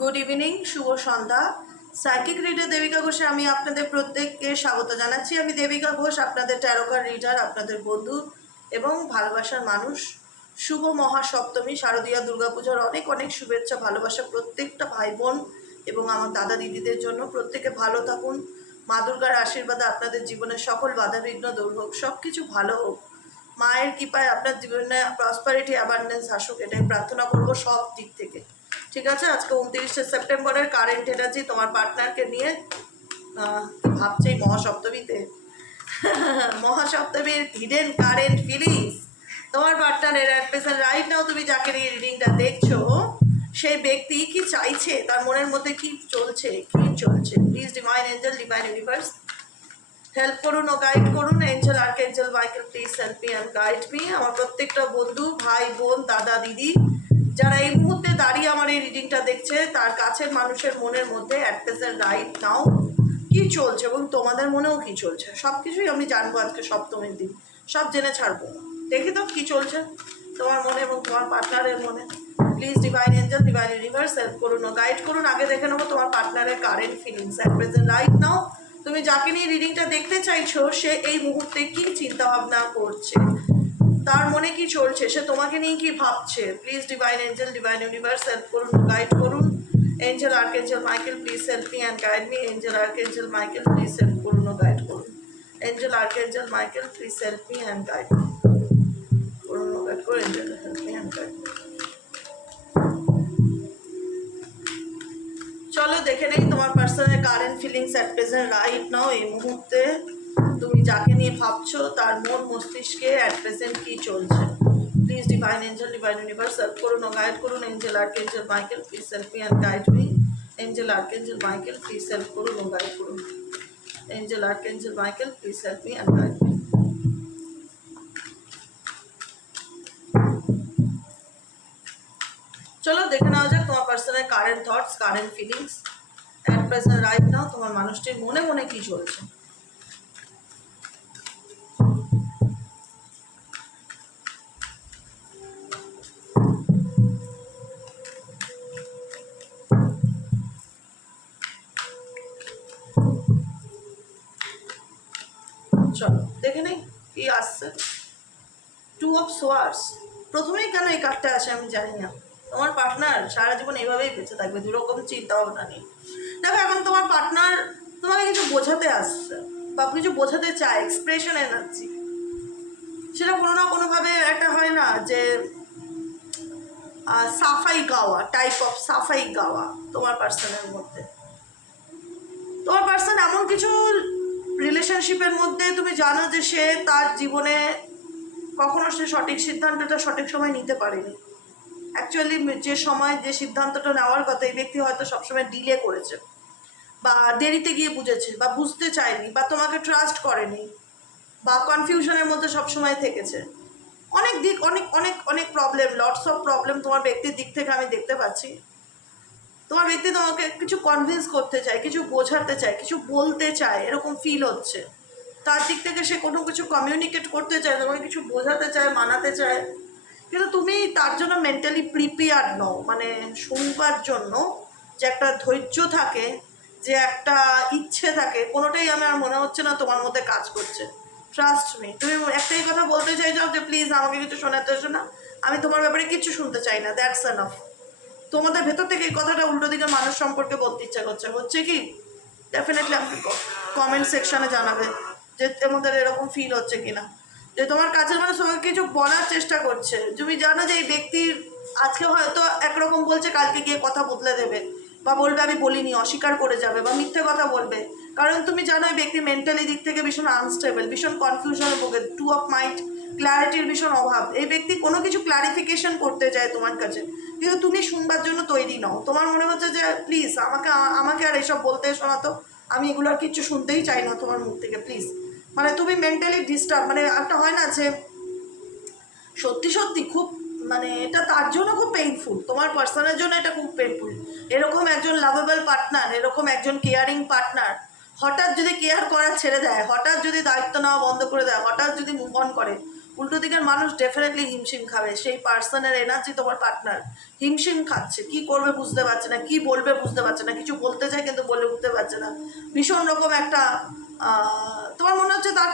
Good evening, শুভ সন্ধ্যা। Psychic reader Devika ঘোষে আমি আপনাদের প্রত্যেককে স্বাগত জানাচ্ছি। আমি দেবিকা ঘোষ, আপনাদের ট্যারোকার রিডার, আপনাদের বন্ধু এবং ভালোবাসার মানুষ। শুভ মহাসপ্তমী, শারদীয়া দুর্গাপূজার অনেক অনেক শুভেচ্ছা, ভালোবাসা প্রত্যেকটা ভাই বোন এবং আমার দাদা দিদিদের জন্য। প্রত্যেকে ভালো থাকুন। মা দুর্গার আশীর্বাদে আপনাদের জীবনের সকল বাধাবিঘ্ন দূর হোক, সব কিছু ভালো হোক। মায়ের কৃপায় আপনার জীবনে প্রসপারিটি অ্যাবান্ডেন্স আসুক, এটাই প্রার্থনা করবো সব দিক থেকে। ঠিক আছে, আজকে 29শে সেপ্টেম্বরের কারেন্ট এনার্জি তোমার পার্টনারকে নিয়ে ভাবছে এই মহাসপ্তমীতে মহাসপ্তমীর হিডেন কারেন্ট ফিলিংস তোমার পার্টনারের অ্যাট প্রেজেন্ট রাইট নাও। তুমি যাকে নিয়ে রিডিংটা দেখছো সেই ব্যক্তি কি চাইছে, তার মনের মধ্যে কি চলছে, please divine angel, divine universe help করুন ও গাইড করুন। Angel archangel Michael, please help me and guide me. আমার প্রত্যেকটা বন্ধু, ভাই বোন, দাদা দিদি যারা এই মুহূর্তে দাঁড়িয়ে আমার এই রিডিংটা দেখছে, তার কাছের মানুষের মনের মধ্যে অ্যাট প্রেজেন্ট রাইট নাও কী চলছে এবং তোমাদের মনেও কী চলছে, সব কিছুই আমি জানবো আজকে সপ্তমীর দিন, সব জেনে ছাড়বো। দেখি তো কী চলছে তোমার মনে এবং তোমার পার্টনারের মনে। Please divine angel, divine universe help করুন ও গাইড করুন। আগে দেখে নেবো তোমার পার্টনারের current feelings at present right নাও। তুমি যাকে নিয়ে রিডিংটা দেখতে চাইছো সে এই মুহূর্তে কী চিন্তাভাবনা করছে, তার মনে কি চলছে, সে তোমাকে নিয়ে কি ভাবছে। Please divine angel, divine universe help করুন, গাইড করুন। Angel archangel Michael, please help me and guide me. Angel archangel Michael, please help করুন ও গাইড করুন। Angel archangel Michael, please help me and guide করুন ও গাইড করুন। Angel help me and guide. চলো দেখে নেই তোমার পার্সনের current feelings at present right now. এই মুহূর্তে তুমি যাকে নিয়ে ভাবছো তার মন মস্তিষ্কে অ্যাট প্রেজেন্ট কী চলছে। Please divine angel, divine universe help করুন ও গাইড করুন। Angel archangel Michael, please help me and guide me. Angel archangel Michael, please help করুন ও গাইড করুন। Angel archangel Michael, please help me and guide me. চলো দেখে নেওয়া যাক তোমার পার্সনের current thoughts, current feelings at present right now. তোমার মানুষটির মনে মনে কী চলছে। চলো দেখে নেই কি আসছে। 2 অফ সোয়ার্স। প্রথমেই কেন এই কার্ডটা আসে আমি জানি না। তোমার পার্টনার সারা জীবন এইভাবেই বেঁচে থাকবে, দুরকম চিন্তা ভাবনা নেই। দেখো, এখন তোমার পার্টনার তোমাকে কিছু বোঝাতে আসছে বা কিছু বোঝাতে চায়, এক্সপ্রেশন এনার্জি, সেটা কোনো না কোনোভাবে একটা হয় না যে সাফাই গাওয়া, টাইপ অফ সাফাই গাওয়া তোমার পার্সনের মধ্যে। তোমার পার্সন এমন কিছু রিলেশনশিপের মধ্যে তুমি জানো যে সে তার জীবনে কখনো সে সঠিক সিদ্ধান্তটা সঠিক সময় নিতে পারেনি। অ্যাকচুয়ালি যে সময় যে সিদ্ধান্তটা নেওয়ার কথা, এই ব্যক্তি হয়তো সবসময় ডিলে করেছে বা দেরিতে গিয়ে বুঝেছে বা বুঝতে চায়নি বা তোমাকে ট্রাস্ট করেনি বা কনফিউশনের মধ্যে সবসময় থেকেছে। অনেক দিক, অনেক অনেক অনেক প্রবলেম, লটস অফ প্রবলেম তোমার ব্যক্তির দিক থেকে আমি দেখতে পাচ্ছি। তোমার ব্যক্তি তোমাকে কিছু কনভিন্স করতে চায়, কিছু বোঝাতে চায়, কিছু বলতে চায়, এরকম ফিল হচ্ছে। তার দিক থেকে সে কোনো কিছু কমিউনিকেট করতে চায়, তোমাকে কিছু বোঝাতে চায়, মানাতে চায়, কিন্তু তুমি তার জন্য মেন্টালি প্রিপেয়ার্ড নও। মানে শুনবার জন্য যে একটা ধৈর্য থাকে, যে একটা ইচ্ছে থাকে, কোনোটাই আমার মনে হচ্ছে না তোমার মধ্যে কাজ করছে। ট্রাস্ট মি, তুমি একটাই কথা বলতে চাইছো যে প্লিজ আমাকে কিছু শোনাতে এসো না, আমি তোমার ব্যাপারে কিছু শুনতে চাই না, দ্যাটস এনাফ। তোমাদের ভেতর থেকে এই কথাটা উল্টো দিকে মানুষ সম্পর্কে বলতে ইচ্ছা করছে, হচ্ছে কি? ডেফিনেটলি আমাকে কমেন্ট সেকশানে জানাবে যে তোমাদের এরকম ফিল হচ্ছে কিনা, যে তোমার কাছের মানুষ তোমাকে কিছু বলার চেষ্টা করছে। তুমি জানো যে এই ব্যক্তির আজকে হয়তো একরকম বলছে, কালকে গিয়ে কথা বদলে দেবে বা বলবে আমি বলিনি, অস্বীকার করে যাবে বা মিথ্যে কথা বলবে। কারণ তুমি জানো এই ব্যক্তি মেন্টালি দিক থেকে ভীষণ আনস্টেবল, ভীষণ কনফিউশনে ভোগে, 2 অফ মাইন্ড, ক্ল্যারিটির ভীষণ অভাব। এই ব্যক্তি কোনো কিছু ক্লারিফিকেশন করতে চায় তোমার কাছে, কিন্তু তুমি শুনবার জন্য তৈরি নও। তোমার মনে হচ্ছে যে প্লিজ আমাকে আর এইসব বলতে শোনাতো, আমি এগুলো আর কিচ্ছু শুনতেই চাই না তোমার মুখ থেকে, প্লিজ। মানে তুমি মেন্টালি ডিস্টার্ব, মানে একটা হয় না যে সত্যি সত্যি খুব, মানে এটা তার জন্য খুব পেইনফুল, তোমার পার্সনের জন্য এটা খুব পেইনফুল। এরকম একজন লাভেবল পার্টনার, এরকম একজন কেয়ারিং পার্টনার হঠাৎ যদি কেয়ার করা ছেড়ে দেয়, হঠাৎ যদি দায়িত্ব নেওয়া বন্ধ করে দেয়, হঠাৎ যদি মুভ অন করে, উল্টো দিকের মানুষ ডেফিনেটলি হিমশিম খাবে। সেই পার্সনের এনার্জি তোমার পার্টনার হিমশিম খাচ্ছে, কি করবে বুঝতে পারছে না, কি বলবে বুঝতে পারছে না, কিছু বলতে চায় কিন্তু বলে উঠতে পারছে না। ভীষণ রকম একটা তোমার মনে হচ্ছে তার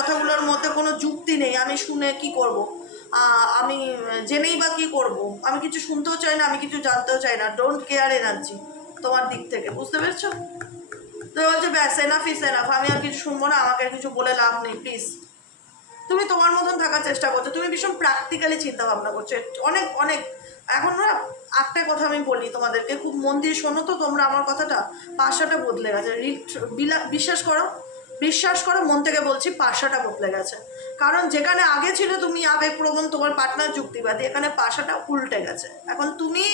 কথাগুলোর মধ্যে কোনো যুক্তি নেই, আমি শুনে কি করব, আমি জেনেই বা কী করব, আমি কিছু শুনতেও চাই না, আমি কিছু জানতেও চাই না। ডোন্ট কেয়ার এনার্জি তোমার দিক থেকে, বুঝতে পেরেছো? তো বলছে ব্যাস, এনাফ ইস এনাফ, আমি আর কিছু শুনবো না, আমাকে আর কিছু বলে লাভ নেই, প্লিজ। তুমি তোমার মতন থাকার চেষ্টা করছো, তুমি ভীষণ প্র্যাকটিক্যালি চিন্তা ভাবনা করছো, অনেক অনেক। এখন না একটা কথা আমি বলি তোমাদেরকে, খুব মন দিয়ে শোনো তো তোমরা আমার কথাটা। পাশাটা বদলে গেছে, বিশ্বাস করো মন থেকে বলছি, পাশাটা বদলে গেছে। কারণ যেখানে আগে ছিল তুমি আবেগপ্রবণ, তোমার পার্টনার যুক্তিবাদী, এখানে পাশাটা উল্টে গেছে। এখন তুমি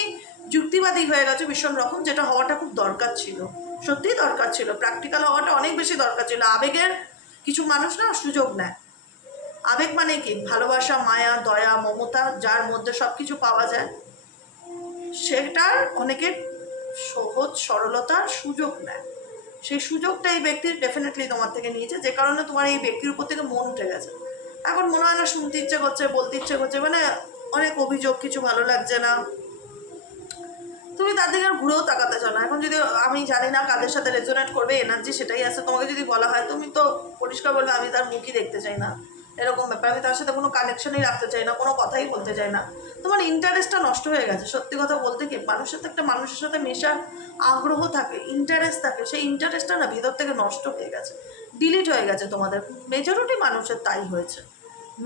যুক্তিবাদী হয়ে গেছো ভীষণ রকম, যেটা হওয়াটা খুব দরকার ছিল, সত্যিই দরকার ছিল। প্র্যাকটিক্যাল হওয়াটা অনেক বেশি দরকার ছিল। আবেগের কিছু মানুষ না সুযোগ নেয়। আবেগ মানে কি? ভালোবাসা, মায়া, দয়া, মমতা, যার মধ্যে সব কিছু পাওয়া যায়, সেটার অনেকের সহজ সরলতার সুযোগ নেয়। সেই সুযোগটা এই ব্যক্তির ডেফিনেটলি তোমার থেকে নিয়েছে, যে কারণে তোমার এই ব্যক্তির উপর থেকে মন উঠে গেছে। এখন মনে হয় না শুনতে ইচ্ছে করছে, বলতে ইচ্ছে করছে, মানে অনেক অভিযোগ, কিছু ভালো লাগছে না, তুমি তার দিকে আর ঘুরেও তাকাতে চাও না। এখন যদি আমি জানি না কাদের সাথে রেজোনেট করবে, এনার্জি সেটাই আছে। তোমাকে যদি বলা হয়, তুমি তো পরিষ্কার বলবে আমি তার মুখই দেখতে চাই না, এরকম ব্যাপার। আমি তার সাথে কোনো কানেকশনই রাখতে চাই না, কোনো কথাই বলতে চাই না। তোমার ইন্টারেস্টটা নষ্ট হয়ে গেছে। সত্যি কথা বলতে কি, মানুষের সাথে একটা মানুষের সাথে মেশার আগ্রহ থাকে, ইন্টারেস্ট থাকে, সেই ইন্টারেস্টটা না ভিতর থেকে নষ্ট হয়ে গেছে, ডিলিট হয়ে গেছে তোমাদের। মেজরিটি মানুষের তাই হয়েছে,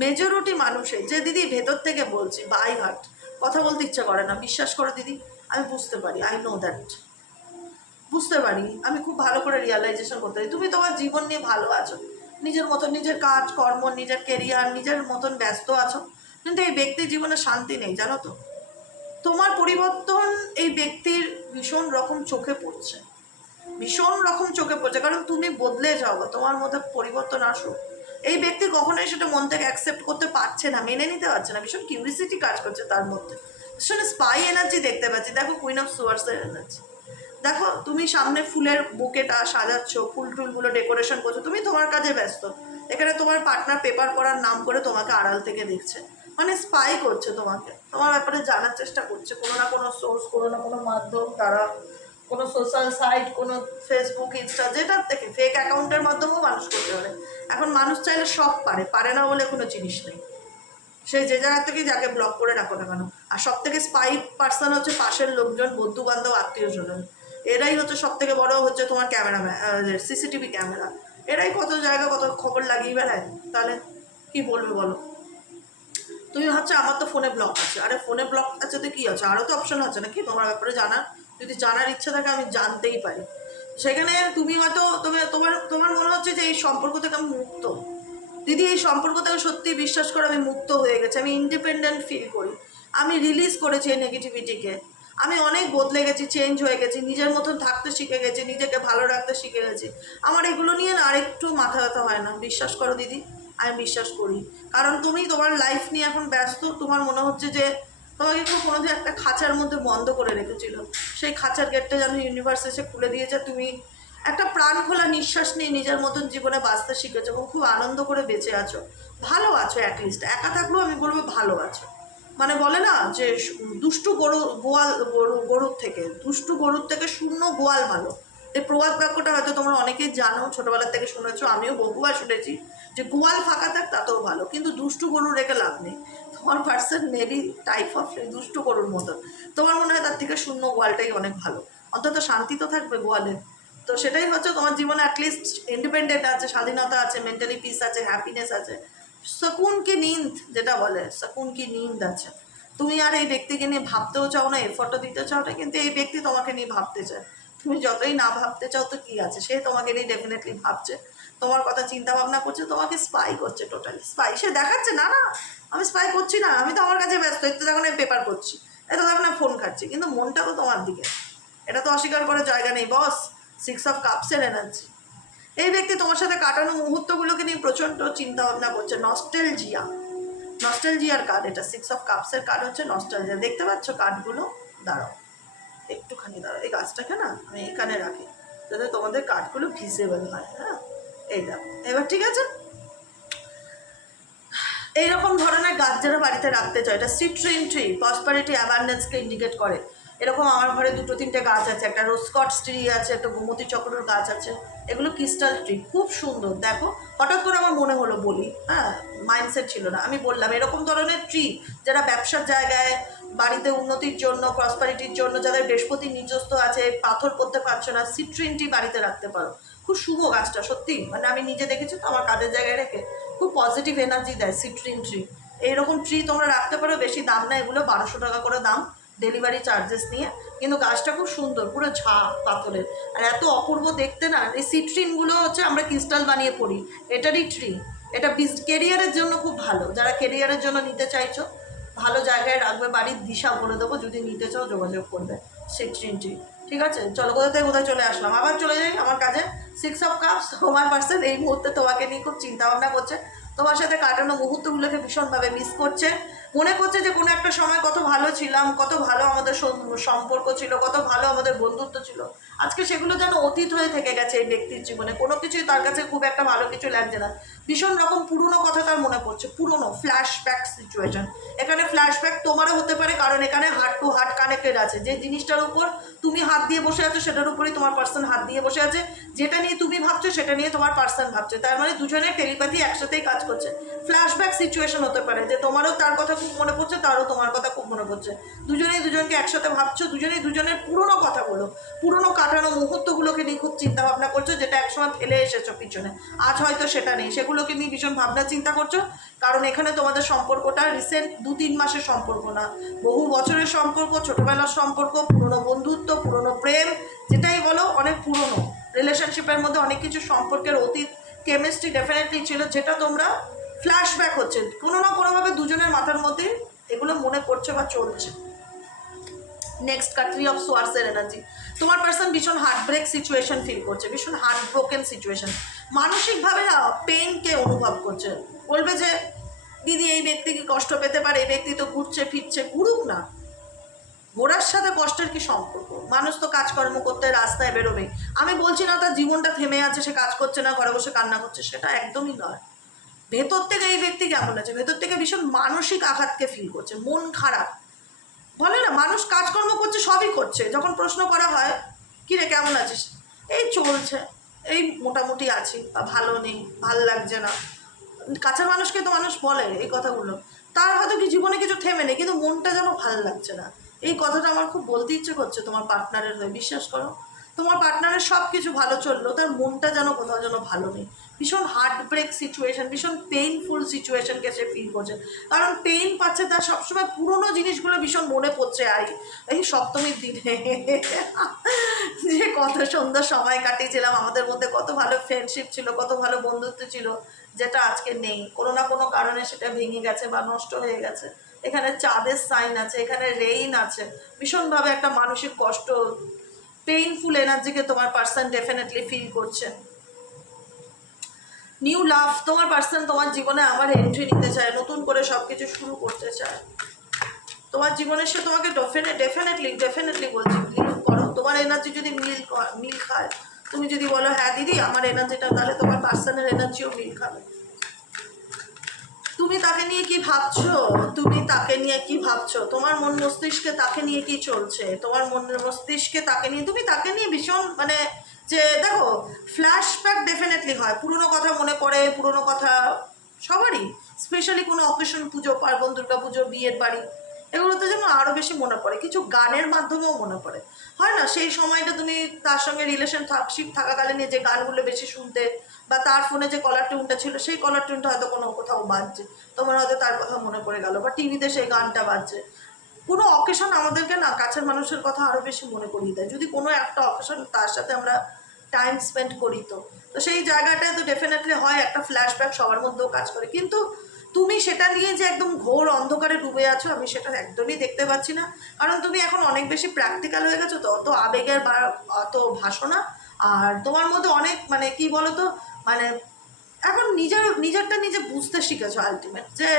মেজরিটি মানুষের। যে দিদি ভেতর থেকে বলছি, বাই হার্ট কথা বলতে ইচ্ছে করে না, বিশ্বাস করো দিদি, আমি বুঝতে পারি, আই নো দ্যাট, বুঝতে পারি, আমি খুব ভালো করে রিয়ালাইজেশন করতে পারি। তুমি তোমার জীবন নিয়ে ভালো আছো, নিজের মতন, নিজের কাজ কর্ম, নিজের কেরিয়ার, নিজের মতন ব্যস্ত আছো, কিন্তু এই ব্যক্তির জীবনে শান্তি নেই, জানো তো। তোমার পরিবর্তন এই ব্যক্তির ভীষণ রকম চোখে পড়ছে, ভীষণ রকম চোখে পড়ছে, কারণ তুমি বদলে যাও, তোমার মধ্যে পরিবর্তন আসুক। এই ব্যক্তি কখনোই সেটা মন থেকে অ্যাকসেপ্ট করতে পারছে না, মেনে নিতে পারছে না, ভীষণ কিউরিসিটি কাজ করছে তার মধ্যে, ভীষণ স্পাই এনার্জি দেখতে পাচ্ছি। দেখো কুইন অফ সোয়ার্সের এনার্জি, দেখো তুমি সামনে ফুলের বুকেটা সাজাচ্ছ, ফুল টুলগুলো ডেকোরেশন করছো, তুমি তোমার কাজে ব্যস্ত, এখানে তোমার পার্টনার পেপার পড়ার নাম করে তোমাকে আড়াল থেকে দেখছে, মানে স্পাই করছে তোমাকে, তোমার ব্যাপারে জানার চেষ্টা করছে, কোনো না কোনো সোর্স, কোনো না কোনো মাধ্যম দ্বারা, কোনো সোশ্যাল সাইট, কোনো ফেসবুক, ইনস্টা, যেটার থেকে ফেক অ্যাকাউন্টের মাধ্যমেও মানুষ করতে পারে। এখন মানুষ চাইলে সব পারে না বলে কোনো জিনিস নেই। সে যে জায়গা থেকে যাকে ব্লক করে রাখো না কেন। আর সব থেকে স্পাই পার্সন হচ্ছে পাশের লোকজন, বন্ধু বান্ধব, আত্মীয় স্বজন। এরাই হচ্ছে সব থেকে বড় হচ্ছে তোমার ক্যামেরাম্যান, সিসিটিভি ক্যামেরা। এরাই কত জায়গা কত খবর লাগিয়ে বেড়ায়। তাহলে কি বলবে বলো? তুমি হচ্ছে আমার তো ফোনে ব্লক আছে, আরে ফোনে ব্লক আছে তো কী আছে, আরও তো অপশন আছে নাকি তোমার ব্যাপারে জানার। যদি জানার ইচ্ছা থাকে আমি জানতেই পারি। সেখানে তুমি হয়তো তোমার তোমার মনে হচ্ছে যে এই সম্পর্ক থেকে আমি মুক্ত। দিদি এই সম্পর্ক থেকে সত্যি বিশ্বাস করে আমি মুক্ত হয়ে গেছি, আমি ইন্ডিপেন্ডেন্ট ফিল করি, আমি রিলিজ করেছি এই নেগেটিভিটিকে, আমি অনেক বদলে গেছি, চেঞ্জ হয়ে গেছি, নিজের মতন থাকতে শিখে গেছি, নিজেকে ভালো রাখতে শিখে গেছি। আমার এগুলো নিয়ে না আরেকটু মাথা ব্যথা হয় না, বিশ্বাস করো দিদি, আমি বিশ্বাস করি। কারণ তুমি তোমার লাইফ নিয়ে এখন ব্যস্ত, তোমার মনে হচ্ছে যে তোমাকে কেউ কোনোদিন একটা খাঁচার মধ্যে বন্ধ করে রেখেছিল, সেই খাঁচার গেটটা যেন ইউনিভার্স এসে খুলে দিয়েছে, তুমি একটা প্রাণ খোলা নিঃশ্বাস নিয়ে নিজের মতন জীবনে বাঁচতে শিখেছো এবং খুব আনন্দ করে বেঁচে আছো, ভালো আছো। অ্যাটলিস্ট একা থাকলেও আমি বলবো ভালো আছো। মানে বলে না যে দুষ্টু গরুর থেকে শূন্য গোয়াল ভালো। এই প্রবাদ বাক্যটা হয়তো তোমরা অনেকেই জানো, ছোটোবেলার থেকে শুনেছো, আমিও বহুবার শুনেছি যে গোয়াল ফাঁকা থাক তাতেও ভালো, কিন্তু দুষ্টু গরু রেখে লাভ নেই। তোমার পার্সন মেবি টাইপ অফ দুষ্টু গরুর মতন, তোমার মনে হয় তার থেকে শূন্য গোয়ালটাই অনেক ভালো, অন্তত শান্তি তো থাকবে গোয়ালের। তো সেটাই হচ্ছে তোমার জীবনে, অ্যাটলিস্ট ইন্ডিপেন্ডেন্ট আছে, স্বাধীনতা আছে, মেন্টালি পিস আছে, হ্যাপিনেস আছে, সুকুন কি নিন্দ যেটা বলে, সুকুন কি নিন্দ আছে। তুমি আর এই ব্যক্তিকে নিয়ে ভাবতেও চাও না, এফোর্টও দিতে চাও না, কিন্তু এই ব্যক্তি তোমাকে নিয়ে ভাবতে চায়। তুমি যতই না ভাবতে চাও তো কী আছে, সে তোমাকে নিয়ে ডেফিনেটলি ভাবছে, তোমার কথা চিন্তা ভাবনা করছে, তোমাকে স্পাই করছে, টোটালি স্পাই। সে দেখাচ্ছে না না আমি স্পাই করছি না, আমি তো আমার কাছে ব্যস্ত, একটু দেখো না পেপার করছি, এত দেখো না ফোন খাচ্ছি, কিন্তু মনটা তো তোমার দিকে, এটা তো অস্বীকার করার জায়গা নেই বস। 6 অফ কাপসের এনার্জি, এই ব্যক্তি তোমার সাথে কাটানো মুহূর্তগুলোকে নিয়ে প্রচণ্ড চিন্তা ভাবনা করছে, নস্টালজিয়ার কার্ড এটা। 6 অফ কাপসের কার্ড হচ্ছে নস্টালজিয়া, দেখতে পাচ্ছ কার্ডগুলো? দাঁড়াও একটুখানি, দাঁড়াও, এই গাছটাকে না আমি এখানে রাখি যাতে তোমাদের কার্ডগুলো ভিজিবল হয়। হ্যাঁ এই দেখো এবার ঠিক আছে। এইরকম ধরনের গাছ যারা বাড়িতে রাখতে চায়, এটা সিট্রিন ট্রি, প্রসপারিটি অ্যাবান্ডেন্সকে ইন্ডিকেট করে। এরকম আমার ঘরে 2-3টে গাছ আছে, একটা রোজকটস ট্রি আছে, একটা গোমতী চক্রের গাছ আছে, এগুলো ক্রিস্টাল ট্রি, খুব সুন্দর। দেখো হঠাৎ করে আমার মনে হলো বলি, হ্যাঁ, মাইন্ডসেট ছিল না, আমি বললাম এরকম ধরনের ট্রি যারা ব্যবসার জায়গায়, বাড়িতে উন্নতির জন্য, প্রসপারিটির জন্য, যাদের বৃহস্পতি নিজস্ব আছে, পাথর পড়তে পারছো না, সিট্রিন ট্রি বাড়িতে রাখতে পারো। খুব শুভ গাছটা, সত্যি, মানে আমি নিজে দেখেছি তো, আমার কাজের জায়গায় রেখে খুব পজিটিভ এনার্জি দেয় সিট্রিন ট্রি। এইরকম ট্রি তোমরা রাখতে পারো, বেশি দাম না, এগুলো 1200 টাকা করে দাম, ডেলিভারি চার্জেস নিয়ে। কিন্তু গাছটা খুব সুন্দর, পুরো ঝাঁ পাথরের, আর এত অপূর্ব দেখতে না। এই সিট্রিনগুলো হচ্ছে আমরা ক্রিস্টাল বানিয়ে পড়ি, এটারই ট্রি। এটা কেরিয়ারের জন্য খুব ভালো, যারা কেরিয়ারের জন্য নিতে চাইছো, ভালো জায়গায় রাখবে, বাড়ির দিশা বলে দেবো, যদি নিতে চাও যোগাযোগ করবে সিট্রিন ট্রি। ঠিক আছে, চলো কোথা থেকে কোথায় চলে আসলাম, আবার চলে যাই আমার কাজে। 6 of Cups, তোমার পার্সন এই মুহূর্তে তোমাকে নিয়ে খুব চিন্তা ভাবনা করছে, তোমার সাথে কাটানো মুহূর্তগুলোকে ভীষণভাবে মিস করছে, মনে করছে যে কোনো একটা সময় কত ভালো ছিলাম, কত ভালো আমাদের সম্পর্ক ছিল, কত ভালো আমাদের বন্ধুত্ব ছিল। আজকে সেগুলো যেন অতীত হয়ে থেকে গেছে এই ব্যক্তির জীবনে, কোনো কিছুই তার কাছে খুব একটা ভালো কিছু লাগছে না, ভীষণ রকম পুরনো কথা তার মনে পড়ছে, পুরনো ফ্ল্যাশব্যাক সিচুয়েশন। এখানে ফ্ল্যাশব্যাক তোমারও হতে পারে, কারণ এখানে হার্ট টু হার্ট কানেক্টেড আছে। যে জিনিসটার উপর তুমি হাত দিয়ে বসে আছো সেটার উপরেই তোমার পার্সন হাত দিয়ে বসে আছে, যেটা নিয়ে তুমি ভাবছো সেটা নিয়ে তোমার পার্সন ভাবছে, তার মানে দুজনের টেলিপ্যাথি একসাথেই কাজ করছে। ফ্ল্যাশব্যাক সিচুয়েশন হতে পারে যে তোমারও তার কথা খুব মনে পড়ছে, তারও তোমার কথা খুব মনে পড়ছে, দুজনেই দুজনকে একসাথে ভাবছো, দুজনেই দুজনের পুরনো কথাগুলো, পুরনো কাটানো মুহূর্তগুলোকে নিয়ে খুব চিন্তা ভাবনা করছো, যেটা একসময় ফেলে এসেছো পিছনে, আজ হয়তো সেটা নেই, সেগুলোকে নিয়ে ভীষণ ভাবনা চিন্তা করছো। কারণ এখানে তোমাদের সম্পর্কটা রিসেন্ট 2-3 মাসের সম্পর্ক না, বহু বছরের সম্পর্ক, ছোটবেলার সম্পর্ক, পুরনো বন্ধুত্ব, পুরনো প্রেম, যেটাই বলো, অনেক পুরনো রিলেশনশিপের মধ্যে অনেক কিছু সম্পর্কের অতীত কেমিস্ট্রি ডেফিনেটলি ছিল, যেটা তোমরা ফ্ল্যাশব্যাক হচ্ছে কোনো না কোনোভাবে দুজনের মাথার মধ্যে এগুলো মনে পড়ছে বা চলছে। নেক্সট কার্ড 3 of Swords এর এনার্জি। তোমার পার্সন ভীষণ হার্ট ব্রেক সিচুয়েশন ফিল করছে, ভীষণ হার্ট ব্রোকেন সিচুয়েশন, মানসিকভাবে না পেইনকে অনুভব করছে। বলবে যে দিদি এই ব্যক্তি কি কষ্ট পেতে পারে, এই ব্যক্তি তো ঘুরছে ফিরছে, ঘুরুক না, ঘোরার সাথে কষ্টের কি সম্পর্ক? মানুষ তো কাজকর্ম করতে রাস্তায় বেরোবে। আমি বলছি না তার জীবনটা থেমে আছে, সে কাজ করছে না, ঘরে বসে কান্না করছে, সেটা একদমই নয়। ভেতর থেকে এই ব্যক্তি কেমন আছে, ভেতর থেকে ভীষণ মানসিক আঘাতকে ফিল করছে, মন খারাপ। বলে না মানুষ কাজকর্ম করছে, সবই করছে, যখন প্রশ্ন করা হয় কী রে কেমন আছিস, এই চলছে, এই মোটামুটি আছি, বা ভালো নেই, ভাল লাগছে না, কাছের মানুষকে তো মানুষ বলে এই কথাগুলো, তার হয়তো কি জীবনে কিছু থেমে নেই, কিন্তু মনটা যেন ভালো লাগছে না। এই কথাটা আমার খুব বলতে ইচ্ছে করছে তোমার পার্টনারের হয়ে। বিশ্বাস করো, তোমার পার্টনারের সব কিছু ভালো চললো, তার মনটা যেন কোথাও যেন ভালো নেই, ভীষণ হার্ট ব্রেক সিচুয়েশন, ভীষণ পেইনফুল সিচুয়েশনকে সে ফিল করছে। কারণ পেইন পাচ্ছে, তার সবসময় পুরোনো জিনিসগুলো ভীষণ মনে পড়ছে। এই সপ্তমীর দিনে যে কত সুন্দর সময় কাটিয়েছিলাম, আমাদের মধ্যে কত ভালো ফ্রেন্ডশিপ ছিল, কত ভালো বন্ধুত্ব ছিল, যেটা আজকে নেই, কোনো না কোনো কারণে সেটা ভেঙে গেছে বা নষ্ট হয়ে গেছে। এখানে চাঁদের সাইন আছে, এখানে রেইন আছে, ভীষণভাবে একটা মানসিক কষ্ট, পেইনফুল এনার্জিকে তোমার পার্সন ডেফিনেটলি ফিল করছে। নিউ লাভ, তোমার পার্সন তোমার জীবনে আবার এন্ট্রি নিতে চায়, নতুন করে সব কিছু শুরু করতে চায় তোমার জীবনে। সে তোমাকে ডেফিনেটলি বলছি বিলিভ করো। তোমার এনার্জি যদি মিল খায়, তুমি যদি বলো হ্যাঁ দিদি আমার এনার্জিটা, তাহলে তোমার পার্সনের এনার্জিও মিল খাবে। তুমি তাকে নিয়ে কি ভাবছো, তুমি তাকে নিয়ে কি ভাবছো, তোমার মন মস্তিষ্কে তাকে নিয়ে কি চলছে, তোমার মন মস্তিষ্কে তাকে নিয়ে, তুমি তাকে নিয়ে ভীষণ মানে, যে দেখো ফ্ল্যাশব্যাক ডেফিনেটলি হয়, পুরনো কথা মনে পড়ে, পুরনো কথা সবারই, স্পেশালি কোনো অকেশন, পুজো পার্বণ, দুর্গা পুজো, বিয়ের বাড়ি, এগুলোতে যেন আরও বেশি মনে পড়ে, কিছু গানের মাধ্যমেও মনে পড়ে। হয় না সেই সময়টা তুমি তার সঙ্গে রিলেশনশিপ থাকাকালীন যে গানগুলো বেশি শুনতে, বা তার ফোনে যে কলার টিউনটা ছিল, সেই কলার টিউনটা হয়তো কোনো কোথাও বাজছে, তোমার হয়তো তার কথা মনে পড়ে গেল, বা টিভিতে সেই গানটা বাজছে। কোনো অকেশন আমাদেরকে না কাছের মানুষের কথা আরও বেশি মনে করিয়ে দেয়, যদি কোনো একটা অকেশন তার সাথে আমরা টাইম স্পেন্ড করি। তো সেই জায়গাটায় তো ডেফিনেটলি হয়, একটা ফ্ল্যাশব্যাক সবার মধ্যেও কাজ করে। কিন্তু তুমি সেটা নিয়ে যে একদম ঘোর অন্ধকারে ডুবে আছো, আমি সেটা একদমই দেখতে পাচ্ছি না। কারণ তুমি এখন অনেক বেশি প্র্যাকটিক্যাল হয়ে গেছো, তো অত আবেগের বা অত ভাষণা, আর তোমার মধ্যে অনেক মানে কি বলো তো, মানে এখন নিজেরটা নিজে বুঝতে শিখেছো আলটিমেট, যে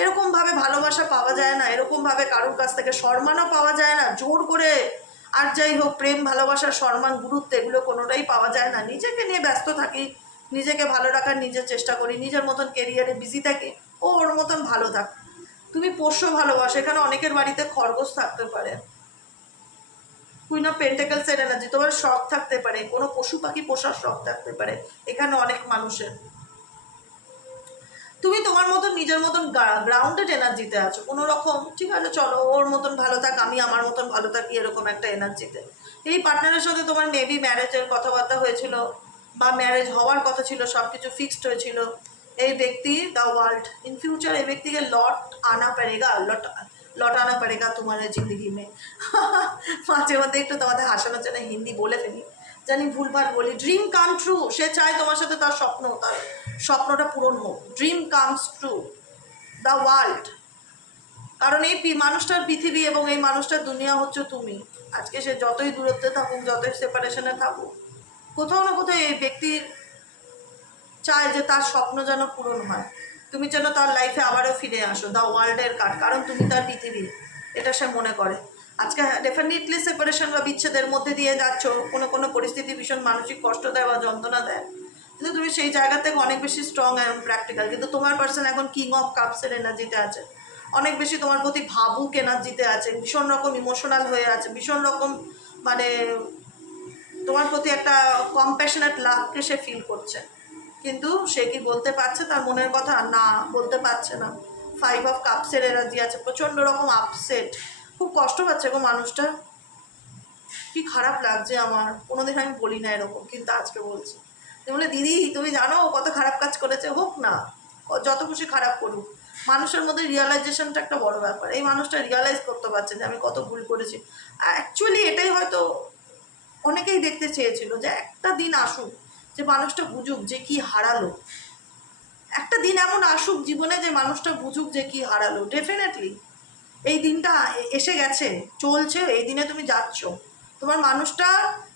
এরকমভাবে ভালোবাসা পাওয়া যায় না, এরকমভাবে কারোর কাছ থেকে সম্মানও পাওয়া যায় না জোর করে। আর যাই হোক, প্রেম, ভালোবাসার সম্মান, গুরুত্ব, এগুলো কোনোটাই পাওয়া যায় না। নিজেকে নিয়ে ব্যস্ত থাকি, নিজেকে ভালো রাখার নিজের চেষ্টা করি, নিজের মতন কেরিয়ারে বিজি থাকি, ও ওর মতন ভালো থাক। তুমি পোষ্য ভালোবাসো, এখানে অনেকের বাড়িতে খরগোশ থাকতে পারে, কুইন অফ পেন্টাকেলসের এনার্জি, তোমার শখ থাকতে পারে, কোনো পশু পাখি পোষার শখ থাকতে পারে এখানে অনেক মানুষের। তুমি তোমার মতন নিজের মতন গ্রাউন্ডেড এনার্জিতে আছো কোনো রকম, ঠিক আছে চলো ওর মতন ভালো থাক, আমি আমার মতন ভালো থাকি, এরকম একটা এনার্জিতে। এই পার্টনারের সাথে তোমার মেবি ম্যারেজের কথাবার্তা হয়েছিল বা ম্যারেজ হওয়ার কথা ছিল, সব কিছু ফিক্সড হয়েছিল। এই ব্যক্তি দ্য ওয়ার্ল্ড, इन फ्यूचर এই ব্যক্তিকে লট আনা পড়েগা, লট আনা পড়েগা তোমার জিন্দগি মে। মাঝে মধ্যে একটু তোমাদের হাসানোর জন্য হিন্দি বলে ফেলি, জানি ভুলভাল বলি। ড্রিম কাম ট্রু, সে চায় তোমার সাথে তার স্বপ্নটা পূরণ হোক। Dream comes true, the world. কারণ এই মানুষটার পৃথিবী এবং এই মানুষটার দুনিয়া হচ্ছে তুমি। আজকে সে যতই দূরত্বে থাকুক, যতই সেপারেশনে থাকুক, কোথাও না কোথাও এই ব্যক্তির চায় যে তার স্বপ্ন যেন পূরণ হয়, তুমি যেন তার লাইফে আবারও ফিরে আসো। দ্য ওয়ার্ল্ডের কার্ড, কারণ তুমি তার পৃথিবী, এটা সে মনে করে। আজকে ডেফিনেটলি সেপারেশন বা বিচ্ছেদের মধ্যে দিয়ে যাচ্ছ, কোনো কোনো পরিস্থিতি ভীষণ মানসিক কষ্ট দেয় বা যন্ত্রণা দেয়, কিন্তু তুমি সেই জায়গা থেকে অনেক বেশি স্ট্রং এবং প্র্যাকটিক্যাল। কিন্তু তোমার পার্সন এখন কিং অফ কাপসের এনার্জিতে আছে, অনেক বেশি তোমার প্রতি ভাবুক এনার্জিতে আছে, ভীষণ রকম ইমোশনাল হয়ে আছে, ভীষণ রকম মানে তোমার প্রতি একটা কম্প্যাশনেট লাভকে সে ফিল করছে। কিন্তু সে কি বলতে পারছে তার মনের কথা? না, বলতে পারছে না। 5 অফ কাপসের এনার্জি আছে, প্রচণ্ড রকম আপসেট, খুব কষ্ট পাচ্ছে গো মানুষটা। কি খারাপ লাগছে আমার, কোনোদিন আমি বলি না এরকম, কিন্তু আজকে বলছি। তুমি বলে দিদি তুমি জানো কত খারাপ কাজ করেছে, হোক না যত খুশি খারাপ করুক, মানুষের মধ্যে রিয়ালাইজেশনটা একটা বড় ব্যাপার। এই মানুষটা রিয়ালাইজ করতে পারছে যে আমি কত ভুল করেছি। অ্যাকচুয়ালি এটাই হয়তো অনেকেই দেখতে চেয়েছিল, যে একটা দিন আসুক যে মানুষটা বুঝুক যে কি হারালো, একটা দিন এমন আসুক জীবনে যে মানুষটা বুঝুক যে কি হারালো। ডেফিনেটলি এই দিনটা এসে গেছে, চলছে, এই দিনে তুমি যাচ্ছ। তোমার মানুষটা,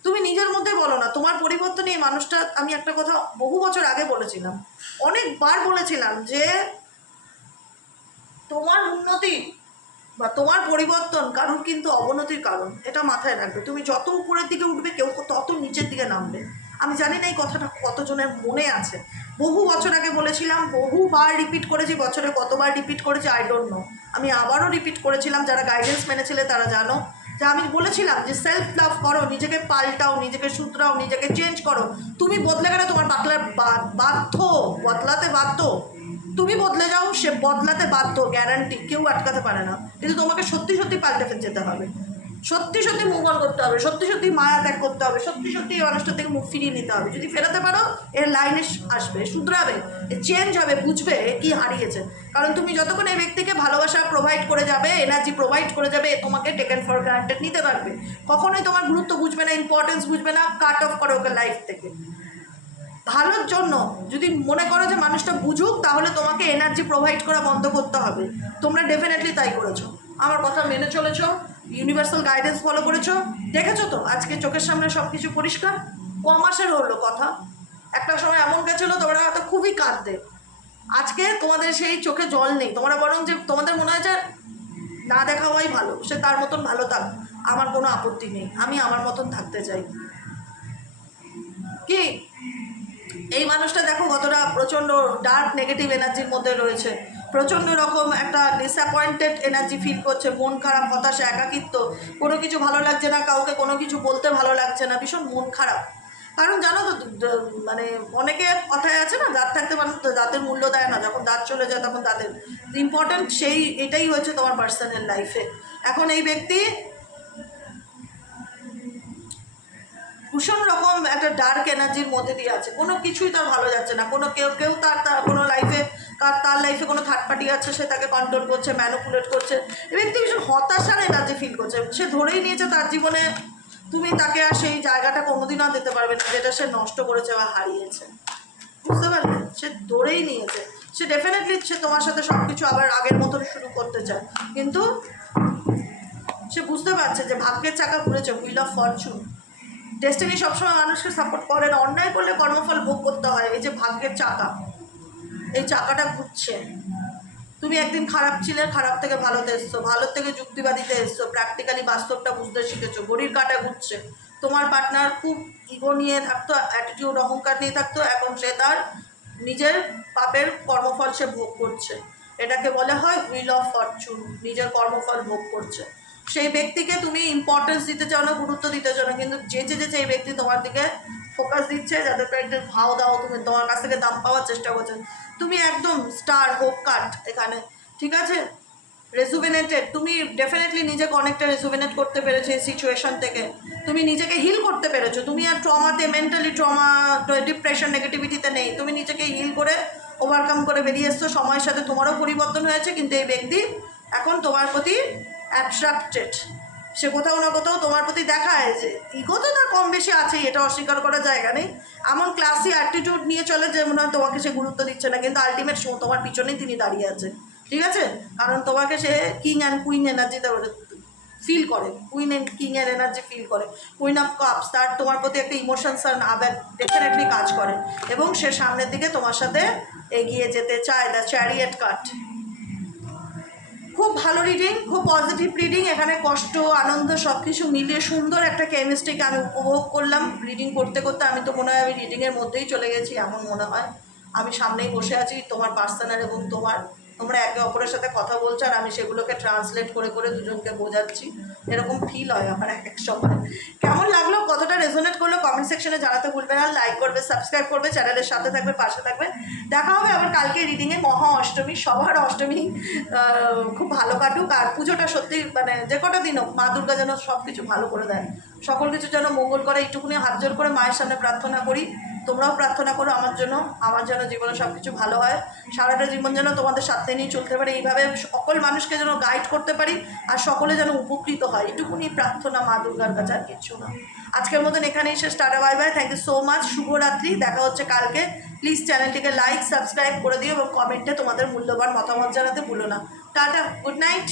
তুমি নিজের মধ্যে বলো না তোমার পরিবর্তনে এই মানুষটা, আমি একটা কথা বহু বছর আগে বলেছিলাম, অনেকবার বলেছিলাম যে তোমার উন্নতি বা তোমার পরিবর্তন কারণ কিন্তু অবনতির কারণ, এটা মাথায় রাখবে। তুমি যত উপরের দিকে উঠবে কেউ তত নিচের দিকে নামবে। আমি জানি না এই কথাটা কতজনের মনে আছে, বহু বছর আগে বলেছিলাম, বহুবার রিপিট করেছি, বছরে কতবার রিপিট করেছি আই ডোন্ট নো। আমি আবারও রিপিট করেছিলাম, যারা গাইডেন্স মেনেছিলে তারা জানো যে আমি বলেছিলাম যে সেলফ লাভ করো, নিজেকে পাল্টাও, নিজেকে শুধরাও, নিজেকে চেঞ্জ করো। তুমি বদলে গেলে তোমার বদলাতে বাধ্য, তুমি বদলে যাও, সে বদলাতে বাধ্য, গ্যারান্টি, কেউ আটকাতে পারে না। কিন্তু তোমাকে সত্যি সত্যি পাল্টে যেতে হবে, সত্যি সত্যি মুভ অন করতে হবে, সত্যি সত্যি মায়া ত্যাগ করতে হবে, সত্যি সত্যি এই মানুষটা থেকে মুখ ফিরিয়ে নিতে হবে। যদি ফেরাতে পারো এর লাইনে আসবে, শুধরাবে, চেঞ্জ হবে, বুঝবে কি হারিয়েছে। কারণ তুমি যতক্ষণ এই ব্যক্তিকে ভালোবাসা প্রোভাইড করে যাবে, এনার্জি প্রোভাইড করে যাবে, তোমাকে টেকেন ফর গ্রান্টেড নিতে পারবে, কখনোই তোমার গুরুত্ব বুঝবে না, ইম্পর্টেন্স বুঝবে না, কাট অফ করো ওকে লাইফ থেকে। ভালোর জন্য যদি মনে করো যে মানুষটা বুঝুক, তাহলে তোমাকে এনার্জি প্রোভাইড করা বন্ধ করতে হবে। তোমরা ডেফিনেটলি তাই করেছো, আমার কথা মেনে চলেছো, ইউনিভার্সাল গাইডেন্স ফলো করেছো, দেখেছো তো আজকে চোখের সামনে সব কিছু পরিষ্কার। কমাসের হলো কথা, একটা সময় এমন গেছিলো তোমরা হয়তো খুবই কাঁদতে, আজকে তোমাদের সেই চোখে জল নেই, তোমরা বরং যে তোমাদের মনে হয় যে না দেখা হওয়াই ভালো, সে তার মতন ভালো থাক, আমার কোনো আপত্তি নেই, আমি আমার মতন থাকতে চাই। কি এই মানুষটা দেখো কতটা প্রচণ্ড ডার্ক নেগেটিভ এনার্জির মধ্যে রয়েছে, প্রচণ্ড রকম একটা ডিসঅ্যাপয়েন্টেড এনার্জি ফিল করছে, মন খারাপ, হতাশা, একাকিত্ব, কোনো কিছু ভালো লাগছে না, কাউকে কোনো কিছু বলতে ভালো লাগছে না, ভীষণ মন খারাপ। কারণ জানো তো মানে অনেকে কথায় আছে না, দাঁত থাকতে মানুষ তো দাঁতের মূল্য দেয় না, যখন দাঁত চলে যায় তখন দাঁতের ইম্পর্টেন্ট, সেই এটাই হয়েছে তোমার পার্সোনাল লাইফে। এখন এই ব্যক্তি ভীষণ রকম একটা ডার্ক এনার্জির মধ্যে দিয়ে আছে, কোনো কিছুই তার ভালো যাচ্ছে না, কোনো কেউ তার কোনো লাইফে তার লাইফে কোনো থার্ড পার্টি আছে, সে তাকে কন্ট্রোল করছে, ম্যানিপুলেট করছে। এই ব্যক্তি ভীষণ হতাশার এনার্জি ফিল করছে, সে ধরেই নিয়েছে তার জীবনে তুমি তাকে আর সেই জায়গাটা কোনোদিনও দিতে পারবে না যেটা সে নষ্ট করেছে বা হারিয়েছে, বুঝতে পারলে? সে ধরেই নিয়েছে, সে ডেফিনেটলি সে তোমার সাথে সব কিছু আবার আগের মতন শুরু করতে চায়, কিন্তু সে বুঝতে পারছে যে ভাগ্যের চাকা ঘুরেছে, হুইল অফ ফরচুন। ডেস্টিনি সবসময় মানুষকে সাপোর্ট করে না, অন্যায় করলে কর্মফল ভোগ করতে হয়। এই যে ভাগ্যের চাকা, এই চাকাটা ঘুরছে, তুমি একদিন খারাপ ছিলে, খারাপ থেকে ভালোতে এসছো, ভালোর থেকে যুক্তিবাদীতে এসছো, প্র্যাকটিক্যালি বাস্তবটা বুঝতে শিখেছো, ঘড়ির কাঁটা ঘুরছে। তোমার পার্টনার খুব ইগো নিয়ে থাকতো, অ্যাটিটিউড অহংকার নিয়ে থাকতো, এখন সে তার নিজের পাপের কর্মফল সে ভোগ করছে। এটাকে বলে হয় হুইল অফ ফরচুন, নিজের কর্মফল ভোগ করছে। সেই ব্যক্তিকে তুমি ইম্পর্টেন্স দিতে চাও না, গুরুত্ব দিতে চাও না, কিন্তু যে সেই ব্যক্তি তোমার দিকে ফোকাস দিচ্ছে, যাদের একটা ভাও দাও, তুমি তোমার কাছ থেকে দাম পাওয়ার চেষ্টা করছে, তুমি একদম স্টার হোপ কাট এখানে, ঠিক আছে? রেজুভেনেটেড, তুমি ডেফিনেটলি নিজেকে অনেকটা রেজুভেনেট করতে পেরেছো এই সিচুয়েশন থেকে, তুমি নিজেকে হিল করতে পেরেছো, তুমি আর ট্রমাতে, মেন্টালি ট্রমা, ডিপ্রেশন, নেগেটিভিটিতে নেই, তুমি নিজেকে হিল করে ওভারকাম করে বেরিয়ে এসছো। সময়ের সাথে তোমারও পরিবর্তন হয়েছে, কিন্তু এই ব্যক্তি এখন তোমার প্রতি অ্যাট্রাক্টেড, সে কোথাও না কোথাও তোমার প্রতি দেখায় যে ইগো তো তার কম বেশি আছেই, এটা অস্বীকার করার জায়গা নেই, এমন ক্লাসি অ্যাটিটিউড নিয়ে চলে যে মনে হয় তোমাকে সে গুরুত্ব দিচ্ছে না, কিন্তু আলটিমেট তোমার পিছনেই তিনি দাঁড়িয়ে আছে, ঠিক আছে? কারণ তোমাকে সে কিং অ্যান্ড কুইন এনার্জিতে ফিল করে, কুইন অ্যান্ড কিংয়ের এনার্জি ফিল করে, কুইন অফ কাপস, তার তোমার প্রতি একটা ইমোশনস আর আবেগ ডেফিনেটলি কাজ করে, এবং সে সামনের দিকে তোমার সাথে এগিয়ে যেতে চায়। দ্য চ্যারিয়েট কার্ড, খুব ভালো রিডিং, খুব পজিটিভ রিডিং, এখানে কষ্ট আনন্দ সব কিছু মিলিয়ে সুন্দর একটা কেমিস্ট্রিকে আমি উপভোগ করলাম রিডিং করতে করতে। আমি তো মনে হয় আমি রিডিংয়ের মধ্যেই চলে গেছি, এমন মনে হয় আমি সামনেই বসে আছি তোমার পার্সোনাল, এবং তোমরা একে অপরের সাথে কথা বলছো আর আমি সেগুলোকে ট্রান্সলেট করে করে দুজনকে বোঝাচ্ছি, এরকম ফিল হয় আমার এক সময়। কেমন লাগলো, কতটা রেজোনেট করলো, কমেন্ট সেকশনে জানাতে ভুলবে না। লাইক করবে, সাবস্ক্রাইব করবে, চ্যানেলের সাথে থাকবে, পাশে থাকবে। দেখা হবে আবার কালকে রিডিংয়ে, মহা অষ্টমী, সবার অষ্টমী খুব ভালো কাটুক, আর পুজোটা সত্যি মানে যে কটা দিন হোক মা দুর্গা যেন সব কিছু ভালো করে দেন, সকল কিছু যেন মঙ্গল করে, এইটুকুনি হাত জোর করে মায়ের সামনে প্রার্থনা করি। তোমরাও প্রার্থনা করো আমার যেন জীবনে সব কিছু ভালো হয়, সারাটা জীবন যেন তোমাদের সাথে নিয়ে চলতে পারি, এইভাবে সকল মানুষকে যেন গাইড করতে পারি, আর সকলে যেন উপকৃত হয়, এটুকুনি প্রার্থনা মা দুর্গার কাছে, আর কিচ্ছু না। আজকের মতন এখানেই শেষ, টাটা bye bye, thank you so much, শুভরাত্রি, দেখা হচ্ছে কালকে। প্লিজ চ্যানেলটিকে লাইক সাবস্ক্রাইব করে দিও এবং কমেন্টে তোমাদের মূল্যবান মতামত জানাতে ভুলো না। Tata, good night.